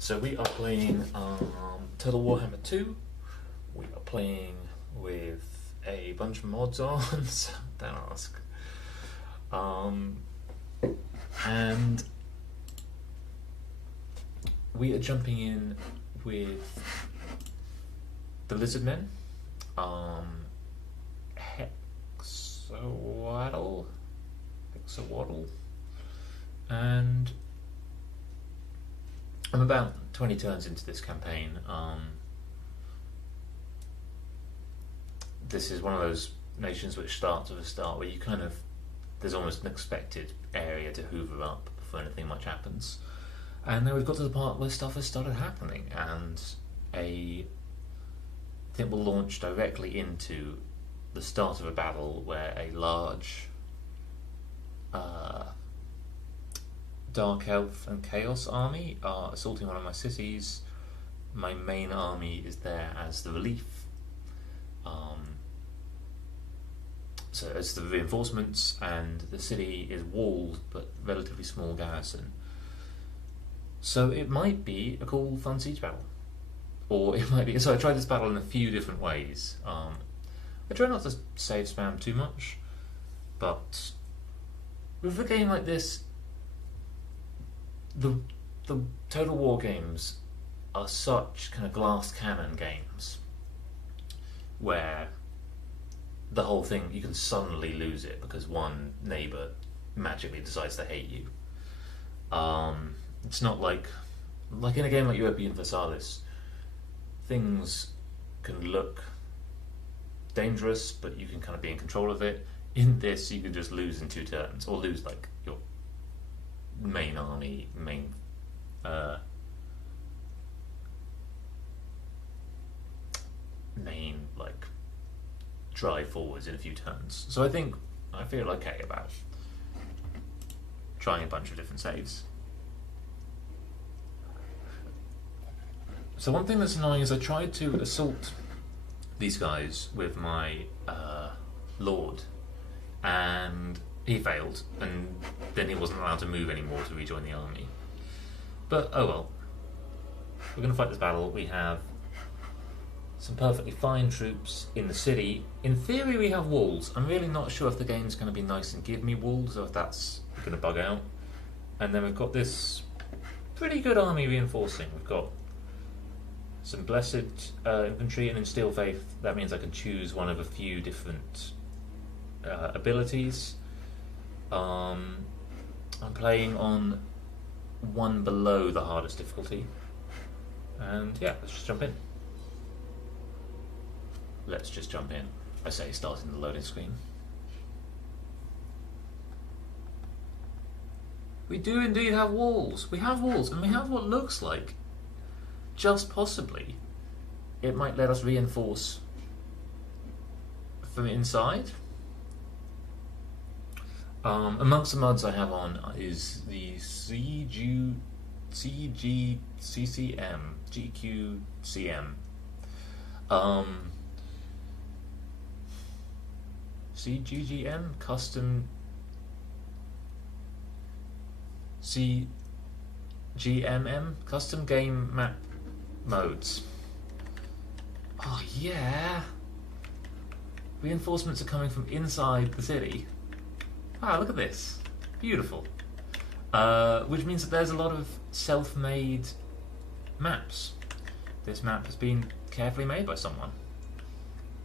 So we are playing Total Warhammer 2. We are playing with a bunch of mods on, so don't ask. And we are jumping in with the Lizardmen, hexoatal, and I'm about 20 turns into this campaign. This is one of those nations which starts with a start where you kind of, there's almost an expected area to hoover up before anything much happens. And then we've got to the part where stuff has started happening, and I think we'll launch directly into the start of a battle where a large Dark Elf and Chaos army are assaulting one of my cities. My main army is there as the relief. So it's the reinforcements, and the city is walled but relatively small garrison. So it might be a cool, fun siege battle. Or it might be... So I tried this battle in a few different ways. I try not to save spam too much, but with a game like this, the Total War games are such kind of glass cannon games where the whole thing, you can suddenly lose it because one neighbour magically decides to hate you. It's not like in a game like Europa Universalis, things can look dangerous, but you can kind of be in control of it. In this, you can just lose in 2 turns, or lose like your main army, main like drive forwards in a few turns. So I feel okay about trying a bunch of different saves. So one thing that's annoying is I tried to assault these guys with my Lord, and he failed, and then he wasn't allowed to move anymore to rejoin the army. But oh well. We're going to fight this battle. We have some perfectly fine troops in the city. In theory we have walls. I'm really not sure if the game's going to be nice and give me walls, or if that's going to bug out. And then we've got this pretty good army reinforcing. We've got some blessed infantry, and in Steel Faith that means I can choose one of a few different abilities. I'm playing on one below the hardest difficulty, and yeah, let's just jump in. Let's just jump in. I say, starting the loading screen. We do indeed have walls. We have walls, and we have what looks like, just possibly, it might let us reinforce from inside. Amongst the mods I have on is the GQCM. CGGM custom CGMM custom game map modes. Oh yeah, reinforcements are coming from inside the city. Wow, look at this, beautiful. Which means that there's a lot of self-made maps. This map has been carefully made by someone.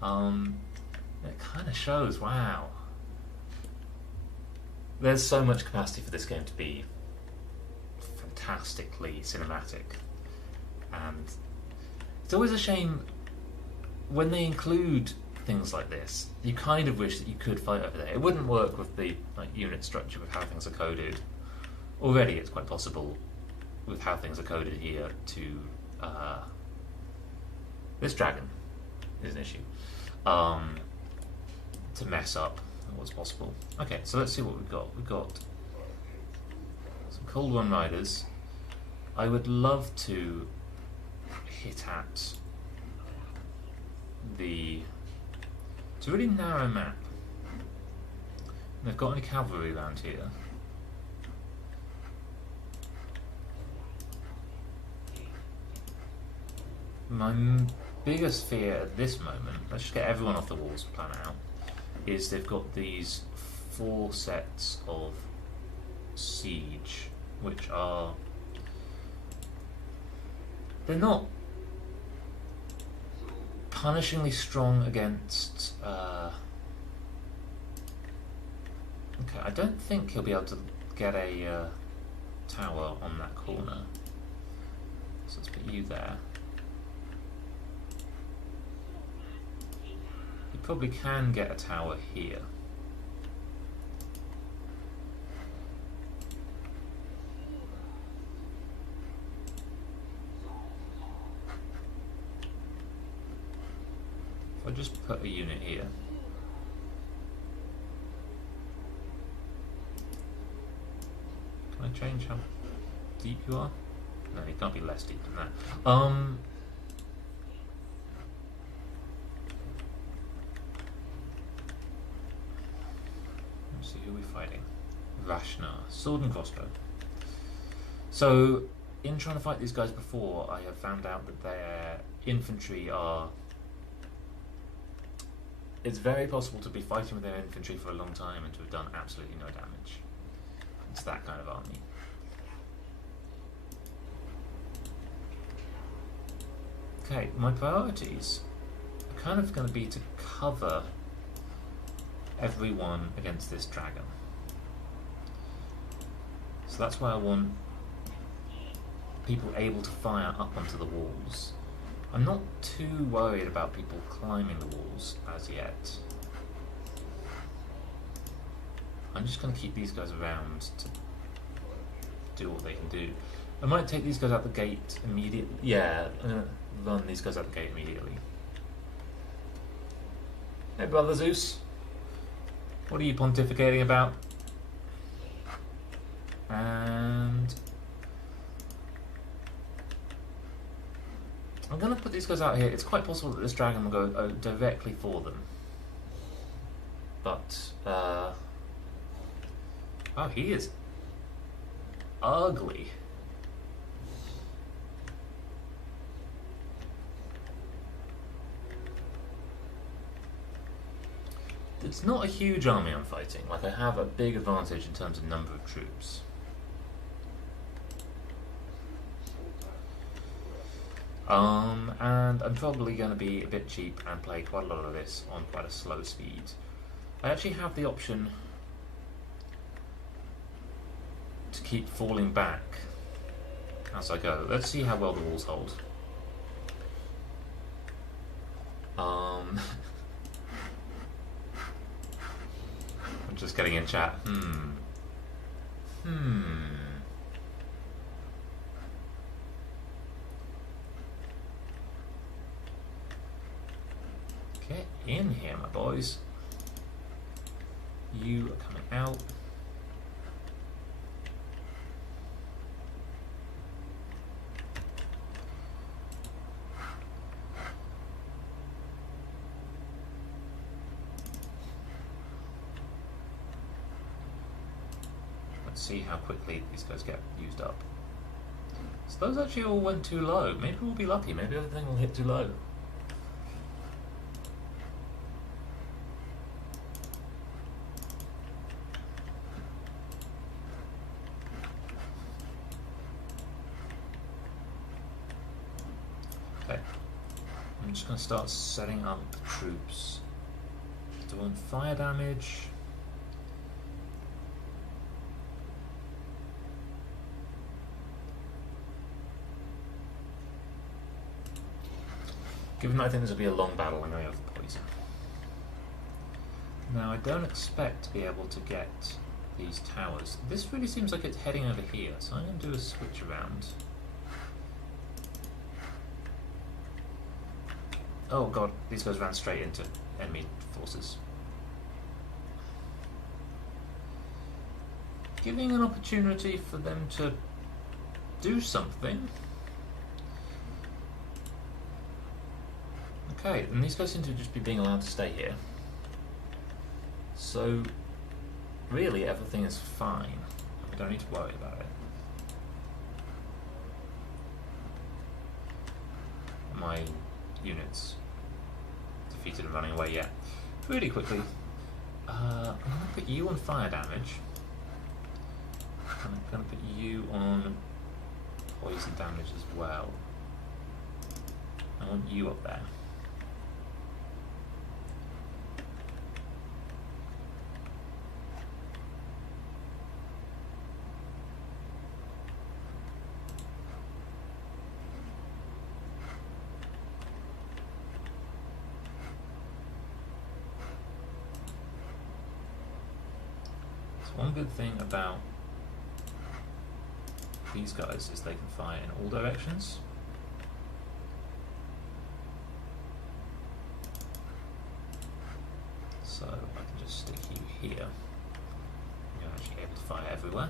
It kind of shows, wow. There's so much capacity for this game to be fantastically cinematic. And it's always a shame when they include things like this. You kind of wish that you could fight over there. It wouldn't work with the unit structure, with how things are coded. Already it's quite possible with how things are coded here to... this dragon is an issue. To mess up what's possible. Okay, so let's see what we've got. We've got some Cold One Riders. I would love to hit at the... It's a really narrow map. They've got any cavalry around here. My biggest fear at this moment, let's just get everyone off the walls plan out, is they've got these 4 sets of siege, which are, they're not punishingly strong against okay, I don't think he'll be able to get a tower on that corner, so let's put you there. He probably can get a tower here. If I just put a unit here. Can I change how deep you are? No, you can't be less deep than that. Let's see, who are we fighting? Rashnar, sword and crossbow. So, in trying to fight these guys before, I have found out that their infantry are... It's very possible to be fighting with their infantry for a long time and to have done absolutely no damage. It's that kind of army. Okay, my priorities are kind of going to be to cover everyone against this dragon. So that's why I want people able to fire up onto the walls. I'm not too worried about people climbing the walls as yet. I'm just going to keep these guys around to do what they can do. I might take these guys out the gate immediately. Yeah, I'm going to run these guys out the gate immediately. Hey, Brother Zeus. What are you pontificating about? And I'm going to put these guys out here. It's quite possible that this dragon will go directly for them. But, oh, he is ugly. It's not a huge army I'm fighting. Like, I have a big advantage in terms of number of troops. And I'm probably going to be a bit cheap and play quite a lot of this on quite a slow speed. I actually have the option to keep falling back as I go. Let's see how well the walls hold. I'm just getting in chat. Get in here, my boys. You are coming out. Let's see how quickly these guys get used up. So those actually all went too low. Maybe we'll be lucky. Maybe everything will hit too low. Okay. I'm just going to start setting up the troops. Doing fire damage. Given that I think this will be a long battle, I'm going to go for poison. Now, I don't expect to be able to get these towers. This really seems like it's heading over here, so I'm going to do a switch around. Oh god, these guys ran straight into enemy forces. Giving an opportunity for them to do something. Okay, and these guys seem to just be being allowed to stay here. So, really everything is fine. We don't need to worry about it. my units defeated and running away yet. Really quickly, I'm going to put you on fire damage. I'm going to put you on poison damage as well. I want you up there. One good thing about these guys is they can fire in all directions. So I can just stick you here. You're actually able to fire everywhere.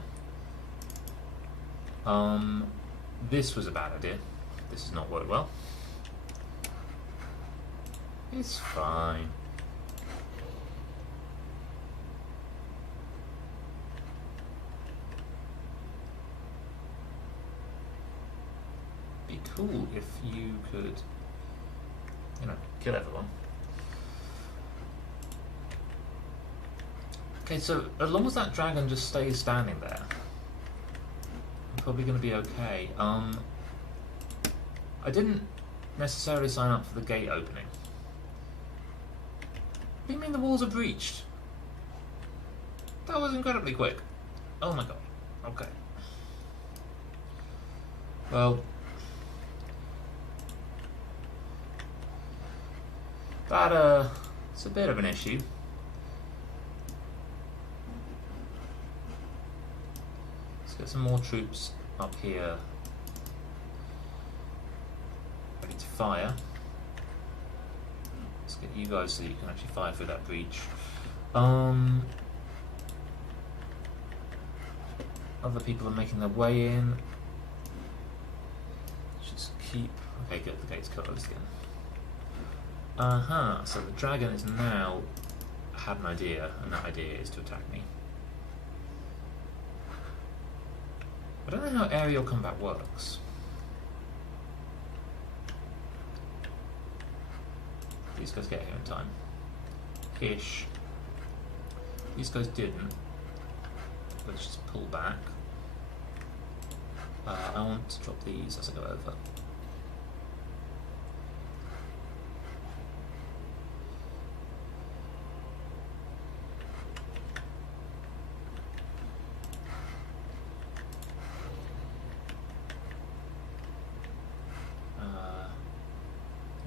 This was a bad idea. This has not worked well. It's fine. Be cool if you could, you know, kill everyone. Okay, so as long as that dragon just stays standing there, I'm probably going to be okay. I didn't necessarily sign up for the gate opening. What do you mean the walls are breached? That was incredibly quick. Oh my god. Okay. Well, that it's a bit of an issue. Let's get some more troops up here ready to fire. Let's get you guys so you can actually fire through that breach. Other people are making their way in. Just keep. Okay, good. The gate's closed again. So the dragon is now had an idea, and that idea is to attack me. I don't know how aerial combat works. These guys get here in time. Ish. These guys didn't. Let's just pull back. I want to drop these as I go over.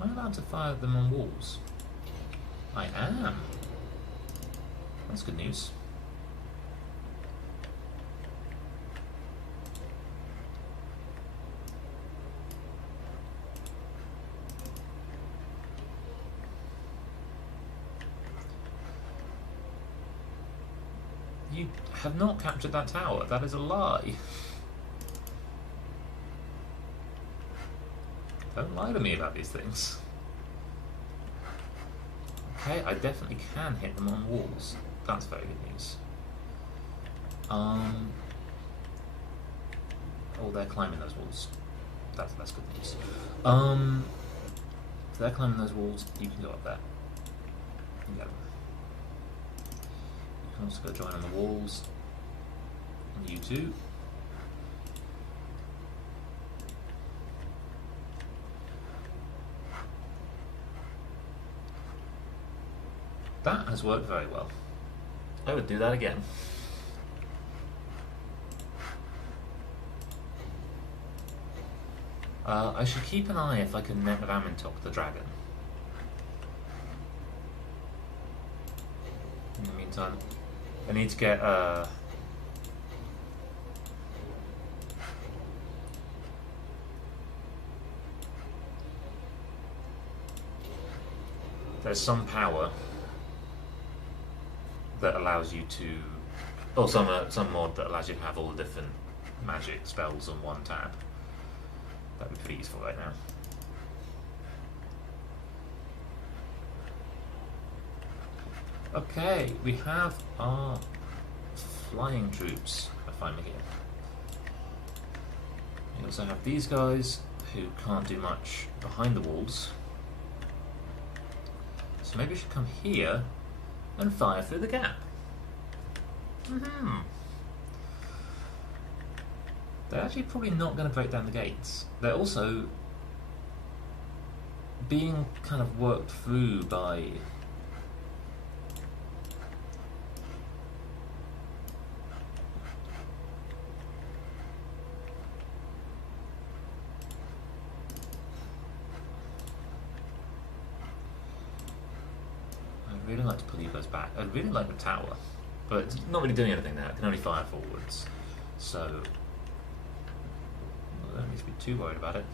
Am I allowed to fire them on walls? I am. That's good news. You have not captured that tower. That is a lie. Don't lie to me about these things. Okay, I definitely can hit them on walls. That's very good news. Oh, they're climbing those walls. That's good news. So they're climbing those walls. You can go up there. Yeah. You can also go join on the walls. And you too. That has worked very well. I would do that again. I should keep an eye if I can net Ramintok the dragon. In the meantime, I need to get there's some power that allows you to, or some mod that allows you to have all the different magic spells on one tab. That'd be pretty useful right now. Okay, we have our flying troops are finally here. We also have these guys who can't do much behind the walls. So maybe I should come here and fire through the gap. They're actually probably not going to break down the gates. They're also being kind of worked through by I'd really like to pull you guys back. I'd really like the tower, but it's not really doing anything now. It can only fire forwards, so I don't need to be too worried about it.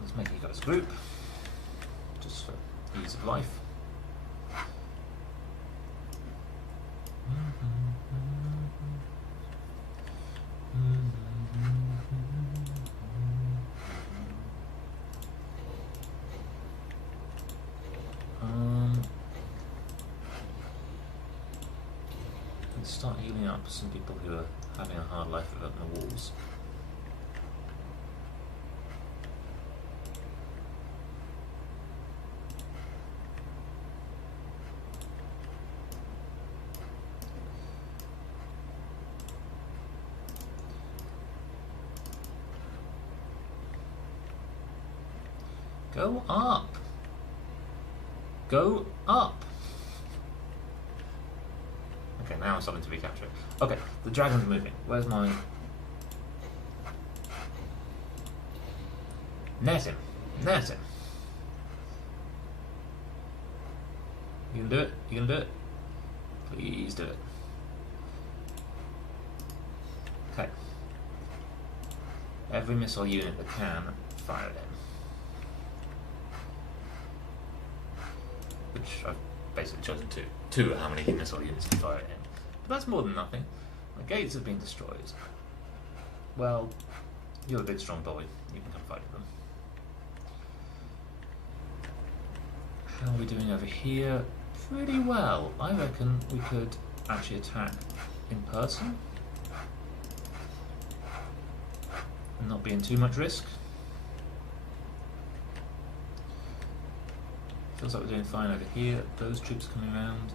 Let's make you guys a group, just for ease of life. Let's start healing up some people who are having a hard life of it on the walls. Go up! Go up! Okay, now I'm starting to recapture it. Okay, the dragon's moving. Where's my... Net him! Net him! You can do it? You can do it? Please do it. Okay. Every missile unit that can, fire at him. Which I've basically chosen two are how many missile units to fire at him. But that's more than nothing. The gates have been destroyed. Well, you're a big strong boy. You can come fight with them. How are we doing over here? Pretty well. I reckon we could actually attack in person and not be in too much risk. Feels like we're doing fine over here. Those troops coming around.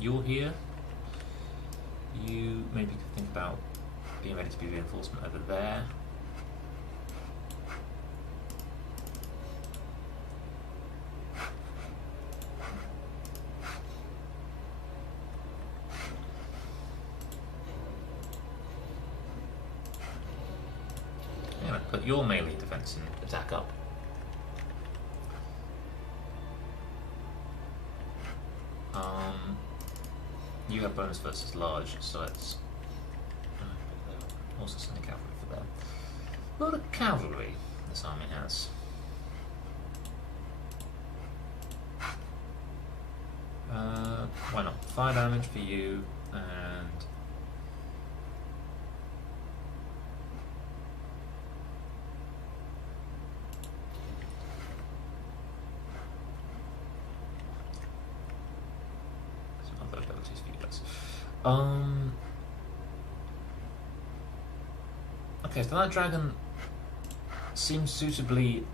You're here. You maybe could think about being ready to be reinforcement over there. I'm going to put your melee defense and attack up. You have bonus versus large, so let's also send the cavalry for them. A lot of cavalry this army has. Why not? Fire damage for you, and abilities for you guys. Okay, so that dragon seems suitably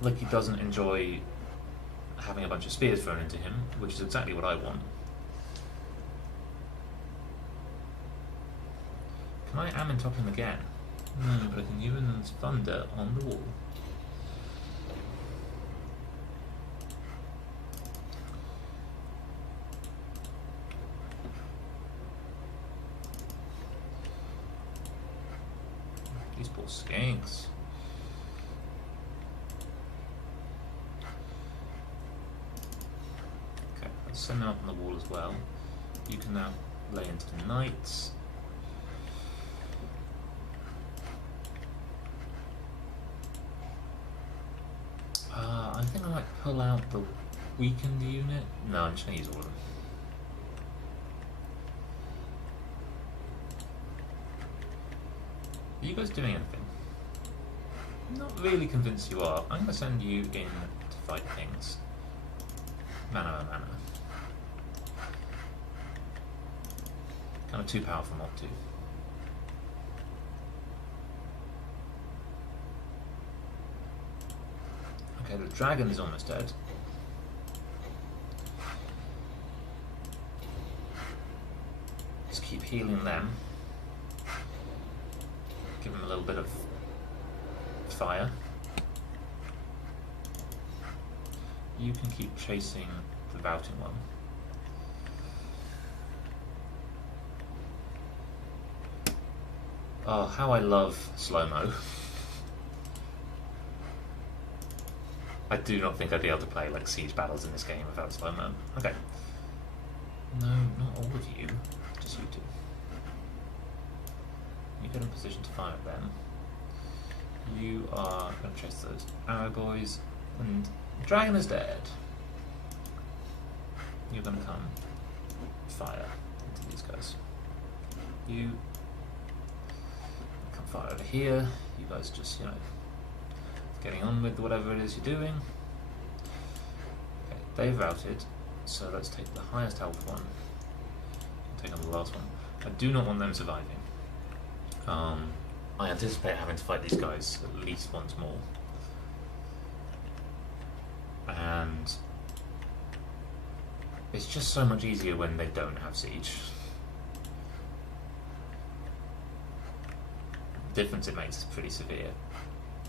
like he doesn't enjoy having a bunch of spears thrown into him, which is exactly what I want. Can I Amintop him again? No, but I can use thunder on the wall. These poor skanks. Okay, let's send them up on the wall as well. You can now lay into the knights. I think I might pull out the weakened unit. No, I'm just going to use all of them. Are you guys doing anything? Not really convinced you are. I'm going to send you in to fight things. Mana a mana. Kind of too powerful not to. Okay, the dragon is almost dead. Just keep healing them. Give them a little bit of fire. You can keep chasing the routing one. Oh, how I love slow-mo. I do not think I'd be able to play like siege battles in this game without slow-mo. Okay. No, not all of you. Just you two. You get in position to fire at them. You are going to chase those arrow boys, and the dragon is dead. You're going to come fire into these guys. You come fire over here. You guys just, you know, getting on with whatever it is you're doing. Okay, they've routed, so let's take the highest health one. Take on the last one. I do not want them surviving. I anticipate having to fight these guys at least once more. And it's just so much easier when they don't have siege. The difference it makes is pretty severe.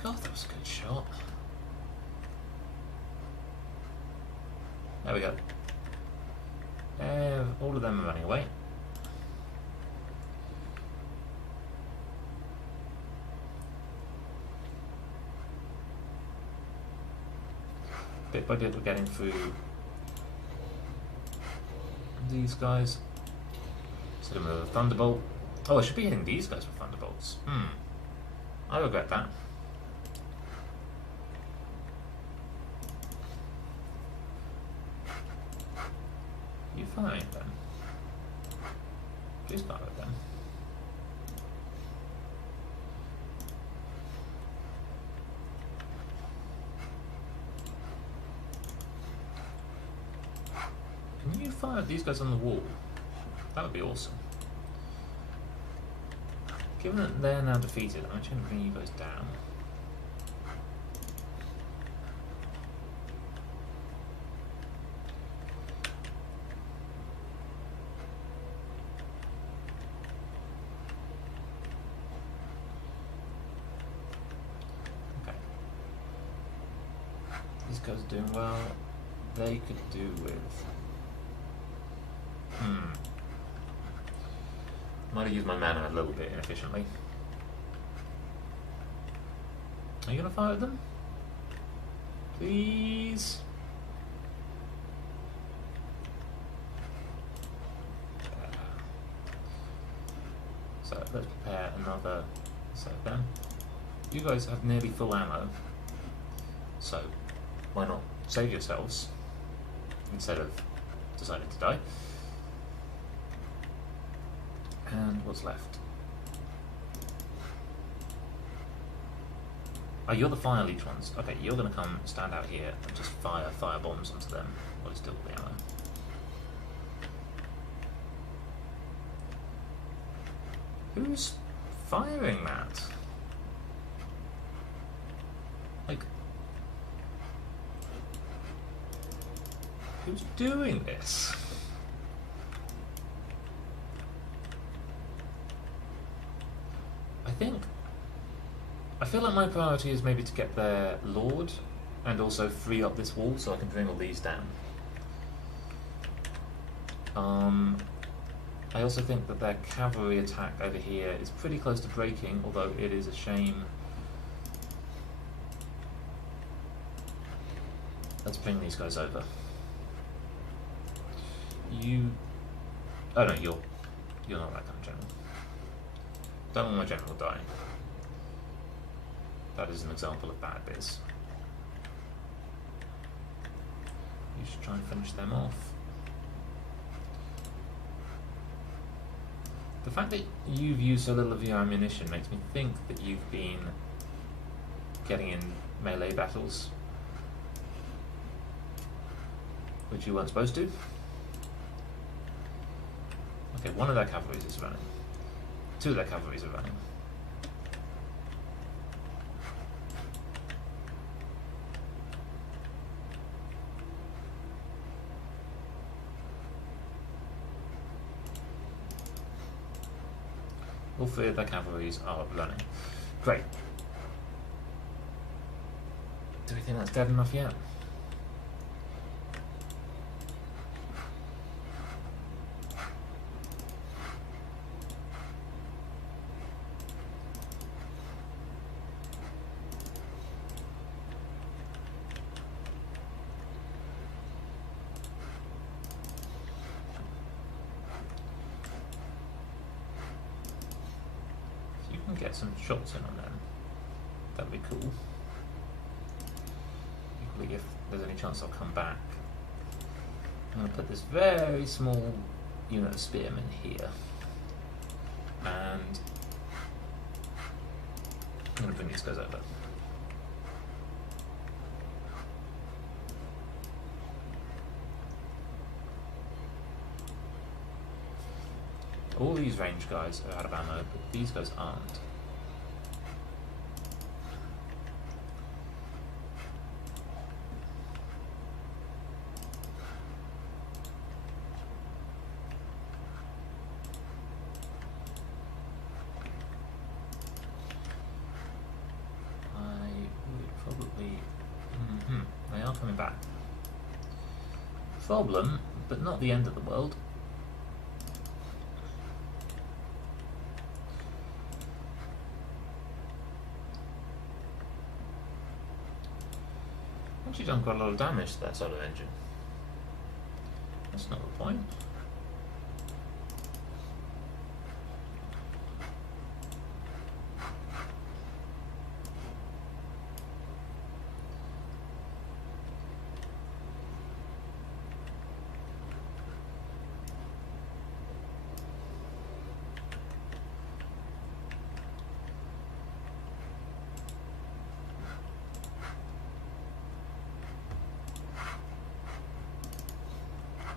God, that was a good shot. There we go. All of them are running away. Bit by bit we're getting through these guys. Hit them with a thunderbolt. Oh, I should be hitting these guys with thunderbolts. I regret that. You fire at them. Please fire at them. Can you fire at these guys on the wall? That would be awesome. Given that they're now defeated, I'm actually going to bring you guys down. Okay. These guys are doing well. They could do with... Might have used my mana a little bit inefficiently. Are you going to fire at them? Please? So let's prepare another set of them. You guys have nearly full ammo, so why not save yourselves instead of deciding to die? And what's left? Oh, you're the fire leech ones. Okay, you're going to come stand out here and just fire bombs onto them while it's still the ammo. Who's firing that? Like, who's doing this? I feel like my priority is maybe to get their lord and also free up this wall so I can bring all these down. I also think that their cavalry attack over here is pretty close to breaking, although it is a shame. Let's bring these guys over. You... Oh no, you're not that kind of general. Don't want my general dying. That is an example of bad biz. You should try and finish them off. The fact that you've used so little of your ammunition makes me think that you've been getting in melee battles, which you weren't supposed to. Okay, one of their cavalry is running. Two of their cavalry are running. All three of their cavalries are running. Great. Do we think that's dead enough yet? Get some shots in on them. That'd be cool. Equally, if there's any chance I'll come back, I'm going to put this very small unit of spearmen here, and I'm going to bring these guys over. All these range guys are out of ammo, but these guys aren't. I would probably... They are coming back. Problem, but not the end of the world. Actually done quite a lot of damage to that solar engine. That's not the point.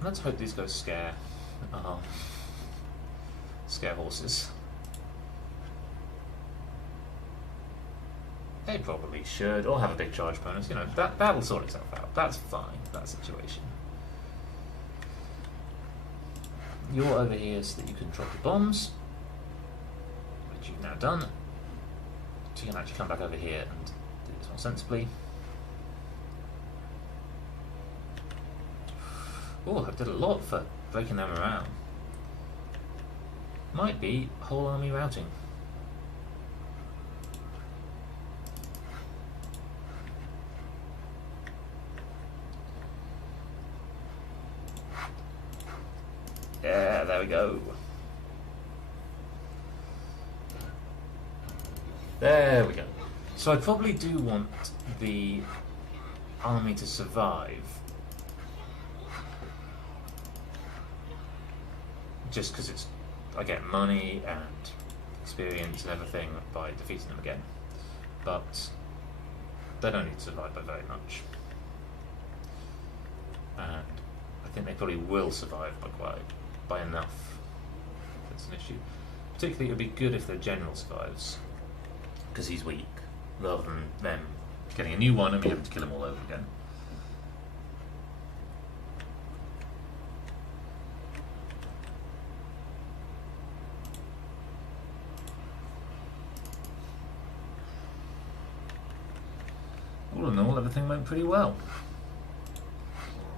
Let's hope these guys scare horses. They probably should, or have a big charge bonus. You know, that'll sort itself out. That's fine, that situation. You're over here so that you can drop your bombs, which you've now done. So you can actually come back over here and do this more sensibly. Oh, I did a lot for breaking them around. Might be whole army routing. Yeah, there we go. There we go. So I probably do want the army to survive. Just because I get money and experience and everything by defeating them again. But they don't need to survive by very much. And I think they probably will survive by enough. That's an issue. Particularly, it would be good if their general survives, because he's weak, rather than them getting a new one and me having to kill him all over again. All in all, everything went pretty well.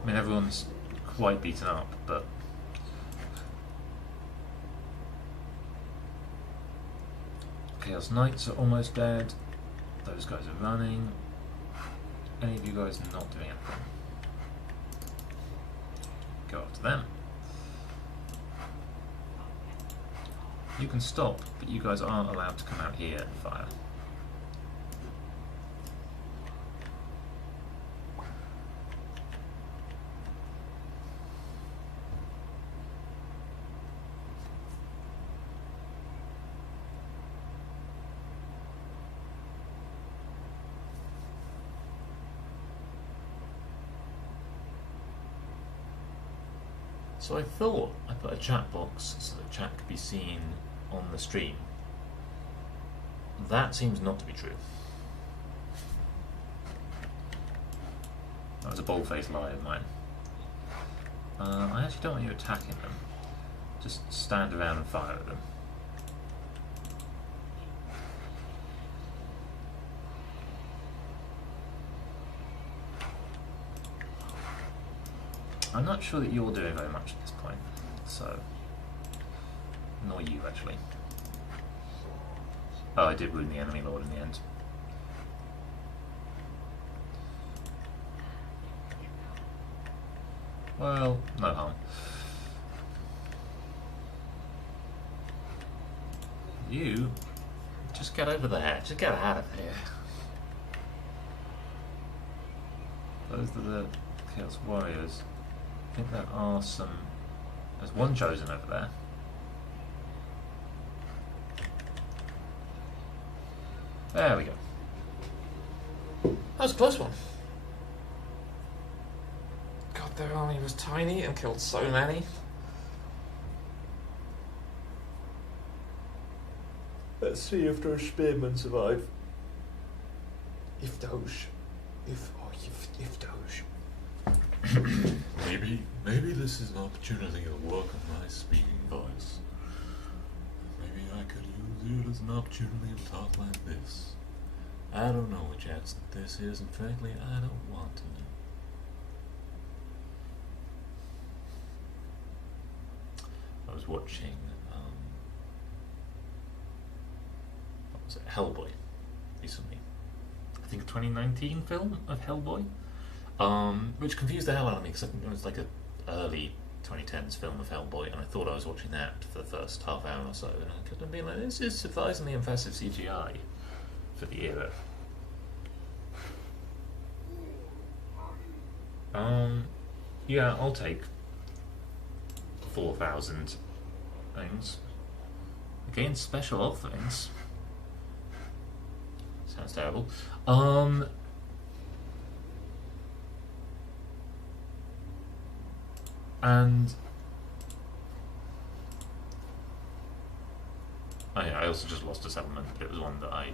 I mean, everyone's quite beaten up, but Chaos Knights are almost dead. Those guys are running. Any of you guys not doing anything? Go after them. You can stop, but you guys aren't allowed to come out here and fire. So I thought I put a chat box so that chat could be seen on the stream. That seems not to be true. That was a bold-faced lie of mine. I actually don't want you attacking them. Just stand around and fire at them. I'm not sure that you're doing very much at this point, so... Nor you, actually. Oh, I did wound the enemy lord in the end. Well, no harm. You... just get over there. Just get out of here. Those are the Chaos Warriors. I think there are some... There's one chosen over there. There we go. That was a close one. God, their army was tiny and killed so many. Let's see if those spearmen survive. If those... If those... Maybe this is an opportunity to work on my speaking voice. Maybe I could use it as an opportunity to talk like this. I don't know which accent this is, and frankly, I don't want to know. I was watching, what was it, Hellboy, recently. I think a 2019 film of Hellboy, which confused the hell out of me because I think it was like an early 2010s film of Hellboy, and I thought I was watching that for the first half hour or so, and I kept on being like, this is surprisingly impressive CGI for the era. Yeah, I'll take 4,000 things. Again, special offerings. Sounds terrible. And I also just lost a settlement, but it was one that I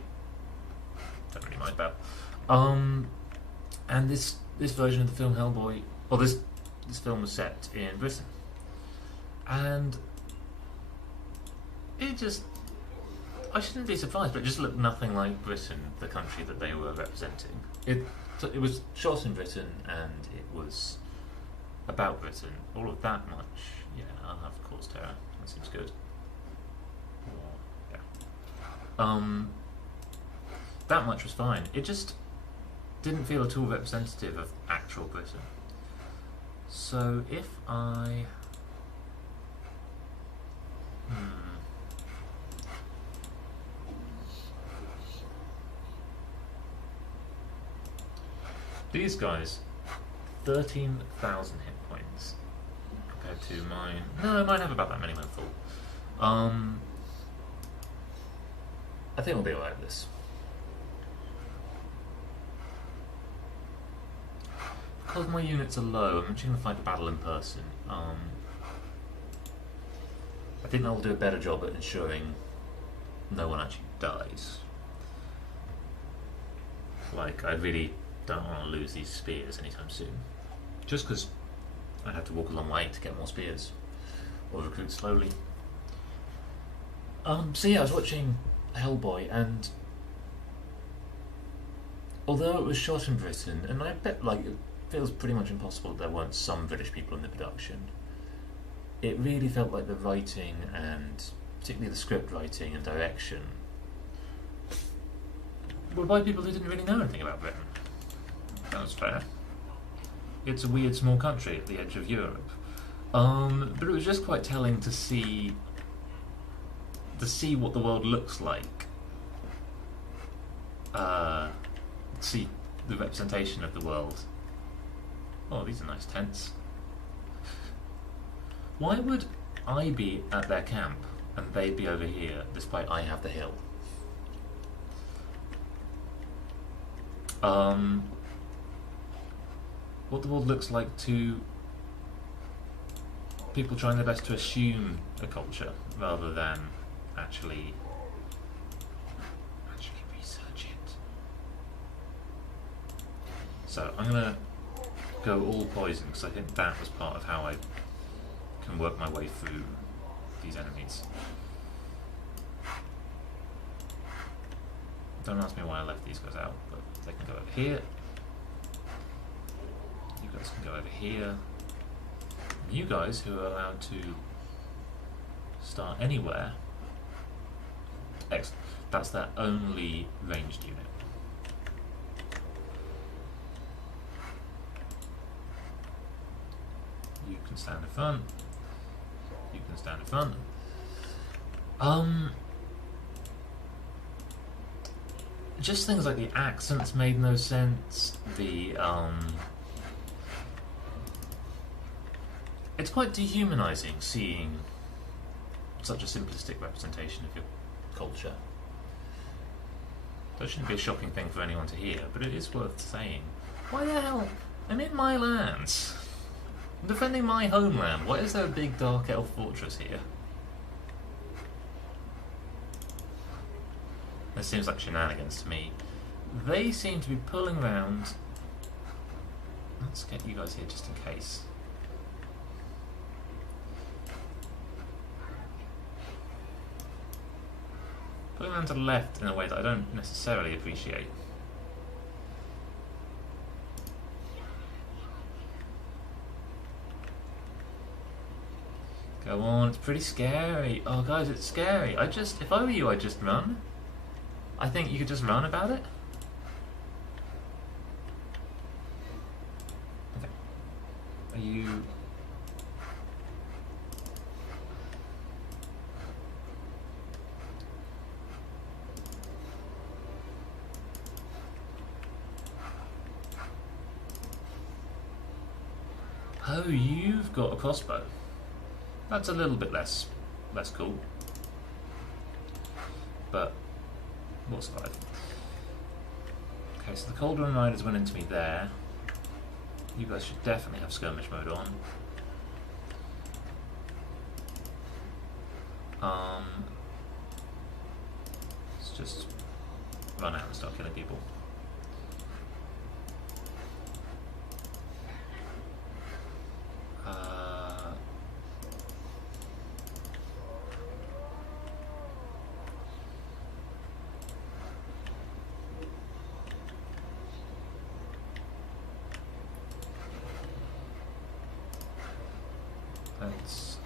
don't really mind about. And this version of the film Hellboy, or this film was set in Britain, and it just, I shouldn't be surprised, but it just looked nothing like Britain, the country that they were representing. It was shot in Britain, and it was about Britain. All of that much, yeah, I'll have cause terror. That seems good. Yeah. That much was fine. It just didn't feel at all representative of actual Britain. So if I... These guys, 13,000 hit points compared to mine. No, mine have about that many when full. I think we'll be alright with this. Because my units are low, I'm actually going to fight the battle in person. I think that will do a better job at ensuring no one actually dies. Like, I really don't want to lose these spears anytime soon. Just because I'd have to walk a long way to get more spears, or recruit slowly. So yeah, I was watching Hellboy, and although it was shot in Britain, and I bet like it feels pretty much impossible that there weren't some British people in the production, it really felt like the writing, and particularly the script writing and direction, were by people who didn't really know anything about Britain. That was fair. It's a weird small country at the edge of Europe. But it was just quite telling to see what the world looks like. See the representation of the world. Oh, these are nice tents. Why would I be at their camp and they'd be over here despite I have the hill? What the world looks like to people trying their best to assume for culture rather than actually research it. So I'm gonna go all poison because I think that was part of how I can work my way through these enemies. Don't ask me why I left these guys out, but they can go over here. You guys can go over here. You guys who are allowed to start anywhere. Excellent. That's their only ranged unit. You can stand in front. You can stand in front. Just things like the accents made no sense. It's quite dehumanizing seeing such a simplistic representation of your culture. That shouldn't be a shocking thing for anyone to hear, but it is worth saying. Why the hell? I'm in my lands. I'm defending my homeland. Why is there a big dark elf fortress here? This seems like shenanigans to me. They seem to be pulling around. Let's get you guys here just in case. Pulling around to the left in a way that I don't necessarily appreciate. Go on, it's pretty scary. Oh guys, it's scary. If I were you, I'd just run. I think you could just run about it. Okay. Are you... Oh, you've got a crossbow. That's a little bit less cool. But we'll survive. Okay, so the Cauldron Riders went into me there. You guys should definitely have skirmish mode on. Let's just run out and start killing people. Let's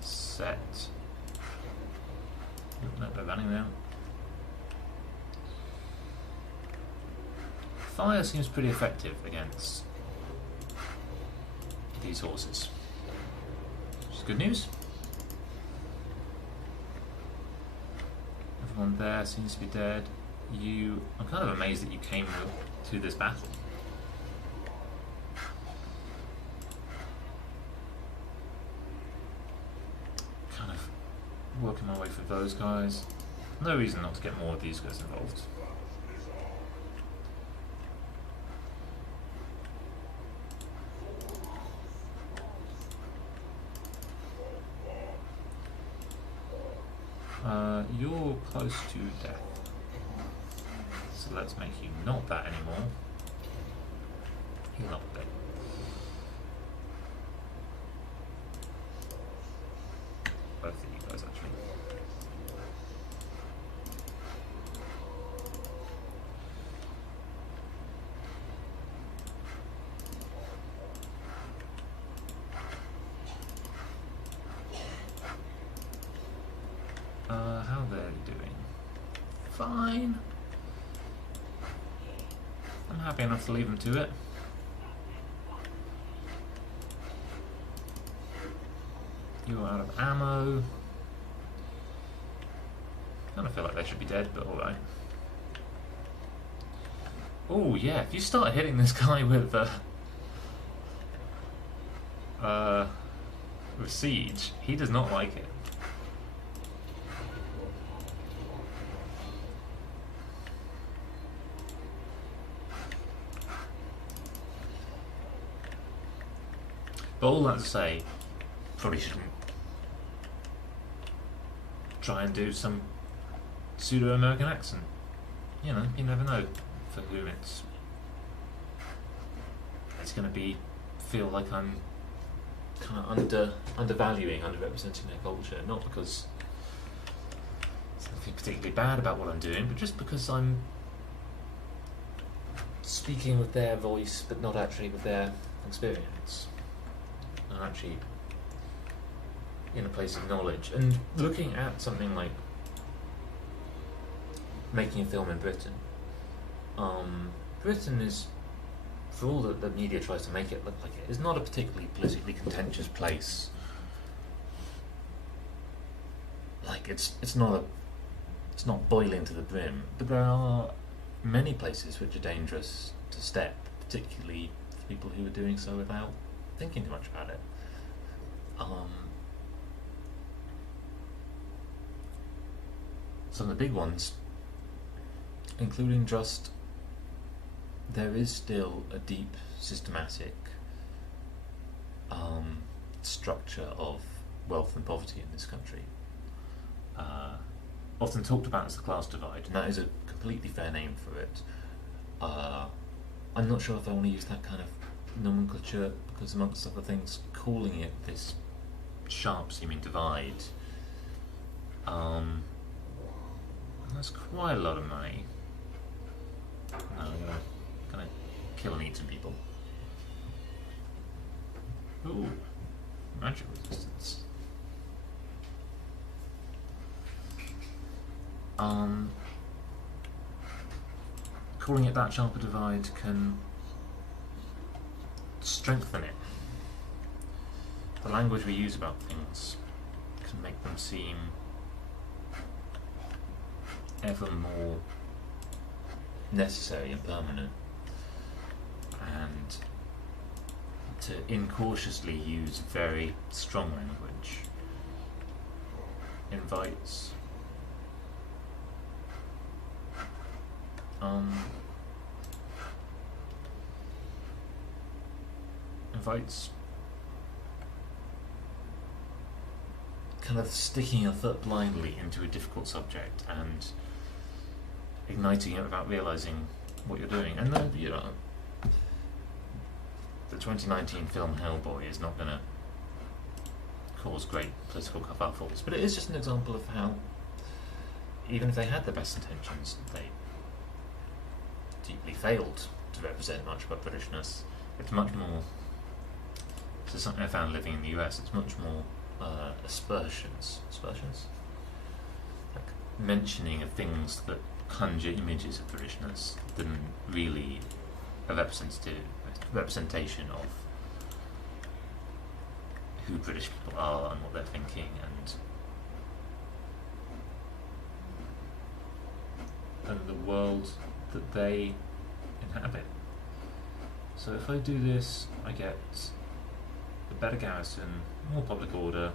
set. No, they're running now. Fire seems pretty effective against these horses, which is good news. Everyone there seems to be dead. I'm kind of amazed that you came to this battle. Working my way through those guys. No reason not to get more of these guys involved. You're close to death. So let's make you not that anymore. Heal up a bit. Both of you guys actually. How they're doing? Fine. I'm happy enough to leave them to it. You're out of ammo. Kind of feel like they should be dead, but alright. Oh yeah, if you start hitting this guy with siege, he does not like it. But all that to say, probably shouldn't try and do some pseudo-American accent. You know, you never know for whom it's going to be feel like I'm kind of undervaluing, underrepresenting their culture, not because there's nothing particularly bad about what I'm doing, but just because I'm speaking with their voice, but not actually with their experience. I'm actually in a place of knowledge. And looking at something like making a film in Britain, Britain is, for all that the media tries to make it look like it, is not a particularly politically contentious place. Like it's not boiling to the brim, but there are many places which are dangerous to step, particularly for people who are doing so without thinking too much about it. Some of the big ones, including just there is still a deep systematic structure of wealth and poverty in this country, often talked about as the class divide, and that is a completely fair name for it. I'm not sure if I want to use that kind of nomenclature because, amongst other things, calling it this sharp seeming divide, that's quite a lot of money. No, I'm gonna kill and eat some people. Ooh, magic resistance. Calling it that sharper divide can strengthen it. The language we use about things can make them seem ever more necessary and permanent, and to incautiously use very strong language invites kind of sticking your foot blindly into a difficult subject and igniting it without realising what you're doing. And the 2019 film Hellboy is not going to cause great political kerfuffles, but it is just an example of how, even if they had the best intentions, they deeply failed to represent much about Britishness. It's much more, this is something I found living in the US, it's much more aspersions, like mentioning of things that conjure images of Britishness than really a representation of who British people are and what they're thinking and the world that they inhabit. So if I do this, I get a better garrison, more public order,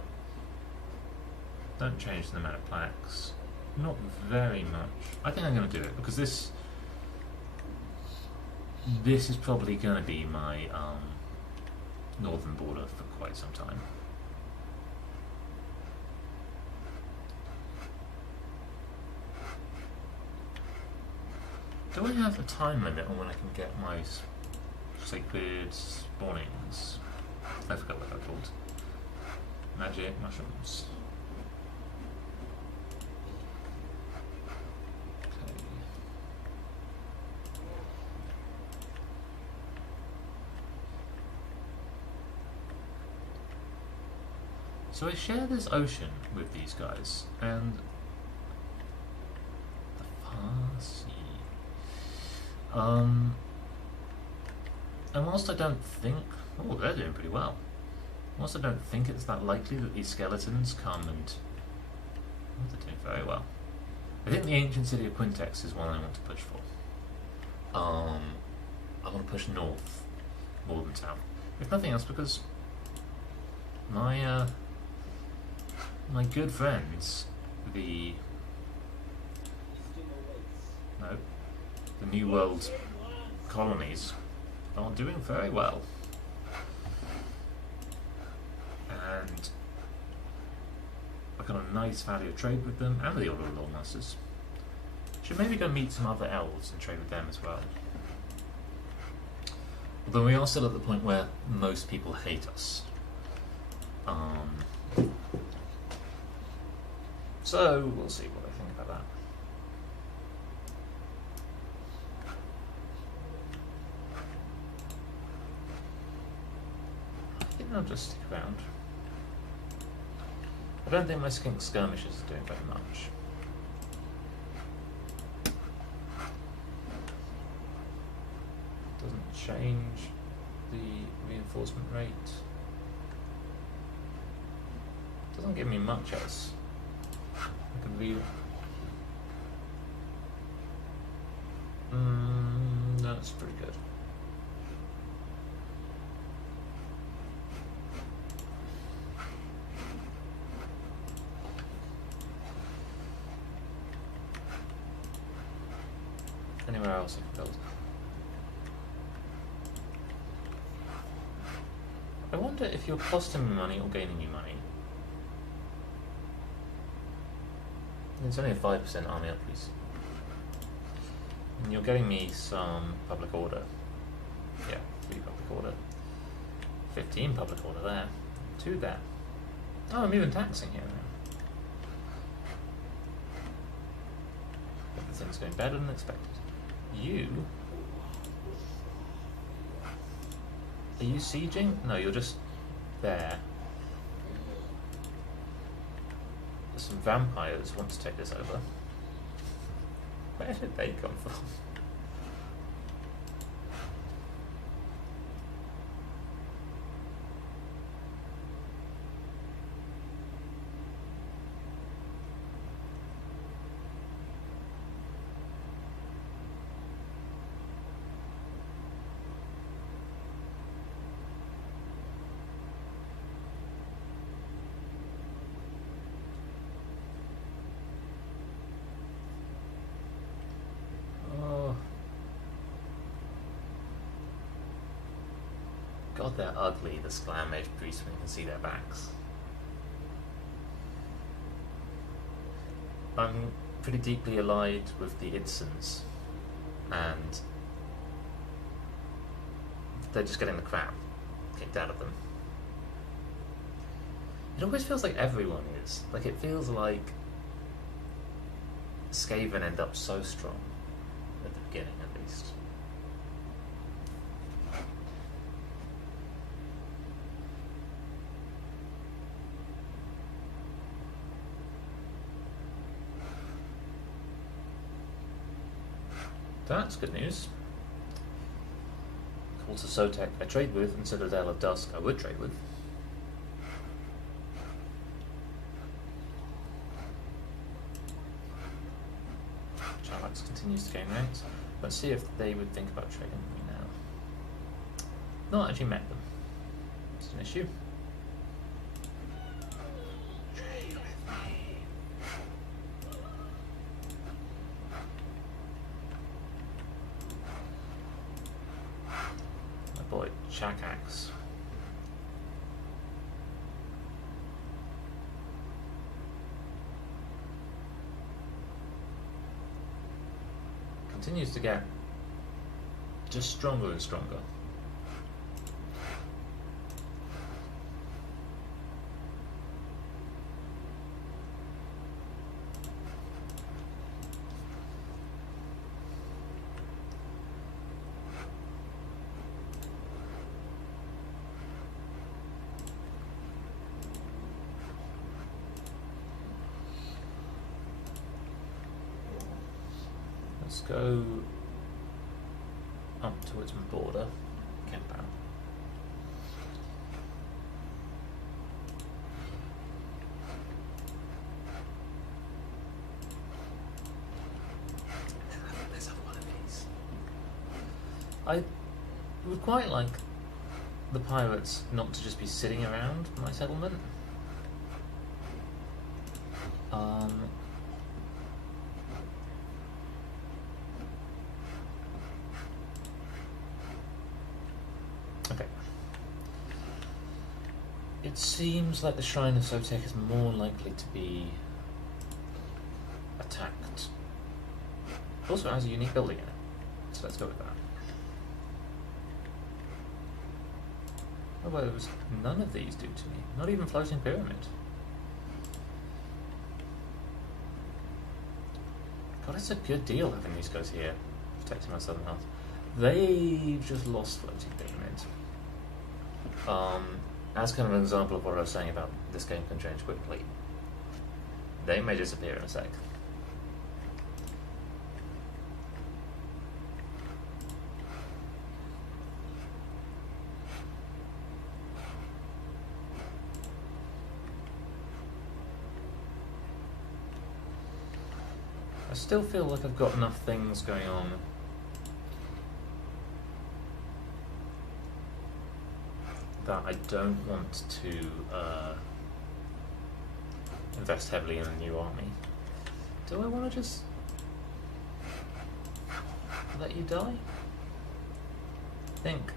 don't change the amount of plaques, not very much. I think I'm going to do it because this is probably going to be my northern border for quite some time. Do I have a time limit on when I can get my sacred spawnings? I forgot what they're called. Magic mushrooms. Okay. So I share this ocean with these guys, and the far sea. And whilst I don't think, oh, they're doing pretty well. Whilst I don't think it's that likely that these skeletons come and, oh, they're doing very well. I think the ancient city of Quintex is one I want to push for. I want to push north more than south, if nothing else, because my my good friends, the New World colonies, are doing very well. And I I've got a nice value of trade with them and with the Order of Lawmasters. Should maybe go meet some other elves and trade with them as well. Although we are still at the point where most people hate us. So we'll see what I think about that. I think I'll just stick around. I don't think my skink skirmishers are doing very much. Doesn't change the reinforcement rate. Doesn't give me much else. I can read. That's pretty good. Anywhere else I can build? I wonder if you're costing me money or gaining me money. It's only a 5% army upgrade. And you're getting me some public order. Yeah, 3 public order. 15 public order there. 2 there. Oh, I'm even taxing here now. Everything's going better than expected. You? Are you sieging? No, you're just there. Some vampires want to take this over. Where did they come from? God, they're ugly, the Sklam-edged priests, when you can see their backs. I'm pretty deeply allied with the Idsons, and they're just getting the crap kicked out of them. It always feels like everyone is. Like, it feels like Skaven end up so strong, at the beginning at least. That's good news. Call to Sotek I trade with, and Citadel of Dusk I would trade with. Charlax continues to gain ranks. Let's see if they would think about trading with me now. Not actually met them. It's an issue. Boy, Chakax. Continues to get just stronger and stronger. Let's go up towards my border, camp out. Let's have one of these. I would quite like the pirates not to just be sitting around my settlement. It seems like the Shrine of Sotek is more likely to be attacked. Also, it has a unique building in it, so let's go with that. Although none of these do to me, not even Floating Pyramid. God, it's a good deal having these guys here, protecting my southern half. They've just lost Floating Pyramid. As kind of an example of what I was saying about this game can change quickly. They may disappear in a sec. I still feel like I've got enough things going on that I don't want to invest heavily in a new army. Do I want to just let you die? Think.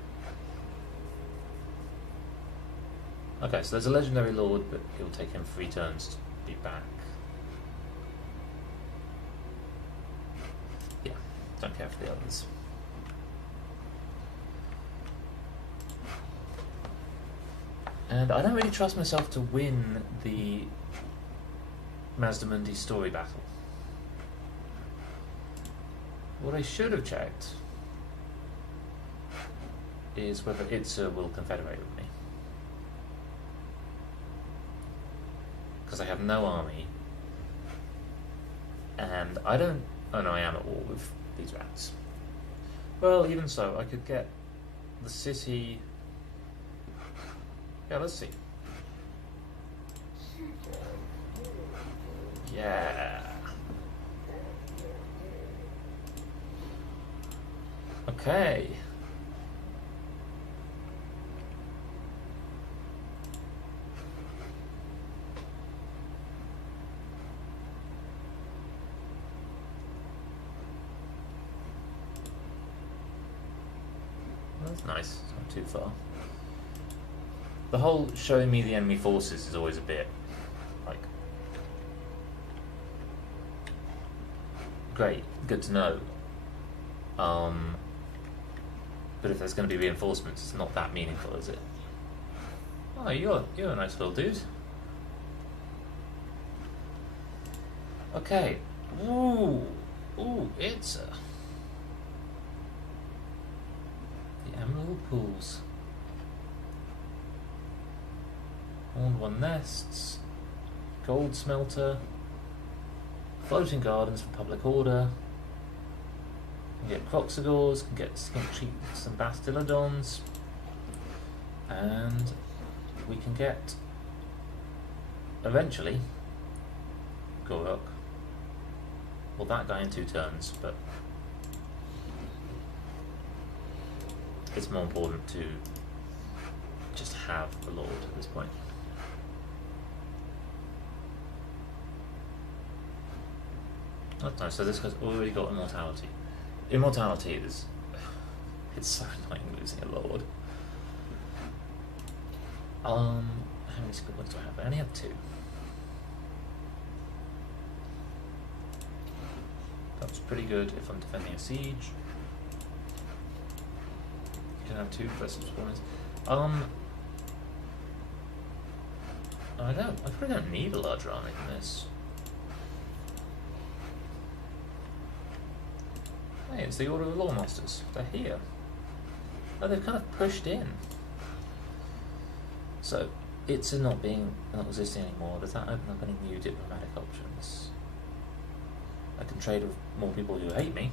Okay, so there's a legendary lord, but it'll take him 3 turns to be back. Yeah, don't care for the others. And I don't really trust myself to win the Mazdamundi story battle. What I should have checked is whether Itza will confederate with me. Because I have no army, and I don't... Oh no, I am at war with these rats. Well, even so, I could get the city... Yeah, let's see. Yeah. Okay. That's nice. It's not too far. The whole showing me the enemy forces is always a bit like great, good to know. But if there's going to be reinforcements, it's not that meaningful, is it? Oh, you're a nice little dude. Okay. Ooh, it's the Emerald Pools. Horned One Nests, Gold Smelter, Floating Gardens for Public Order. Can get Croxagors, can get Skink Cheeks and Bastillodons, and we can get eventually Gorok. Well, that guy in 2 turns, but it's more important to just have the Lord at this point. That's nice. So this guy's already got immortality. Immortality is... It's so annoying losing a lord. How many skill points do I have? I only have 2. That's pretty good if I'm defending a siege. You can have 2 first points. I probably don't need a larger army than this. Hey, it's the Order of Lawmasters. They're here. Oh, they've kind of pushed in. So, it's not existing anymore. Does that open up any new diplomatic options? I can trade with more people who hate me.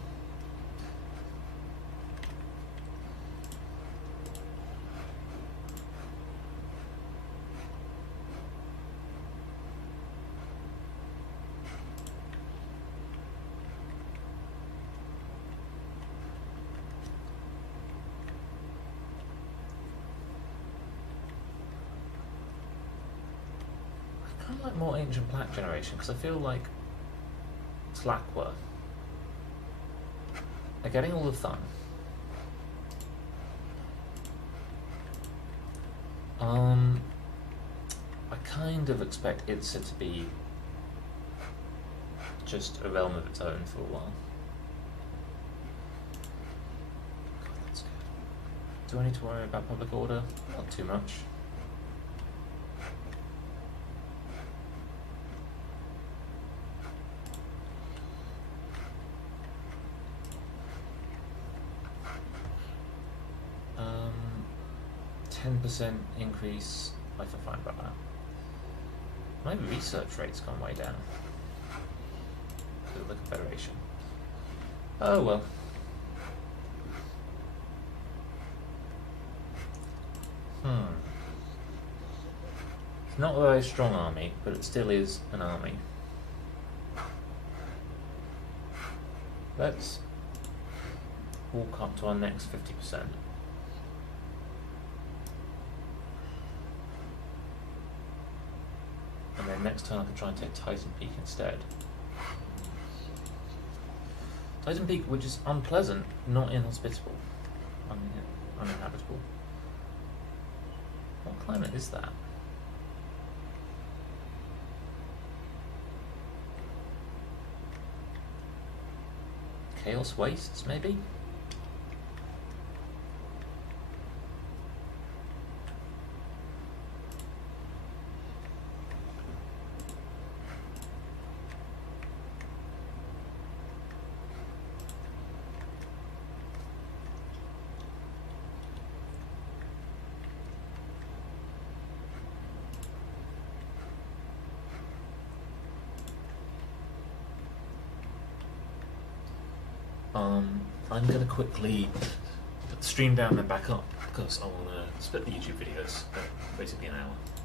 More ancient plaque generation, because I feel like Slackware are getting all the fun. I kind of expect Itza to be just a realm of its own for a while. God, that's good. Do I need to worry about public order? Not too much. Um, 10% increase. I feel fine about that. My research rate's gone way down. The Confederation. Oh well. It's not a very strong army, but it still is an army. Let's walk up to our next 50%. And then next turn I can try and take Titan Peak instead. Titan Peak, which is unpleasant, not inhospitable. Uninhabitable. What climate is that? Chaos Wastes, maybe? I'm going to quickly put the stream down and then back up because I want to split the YouTube videos at basically an hour.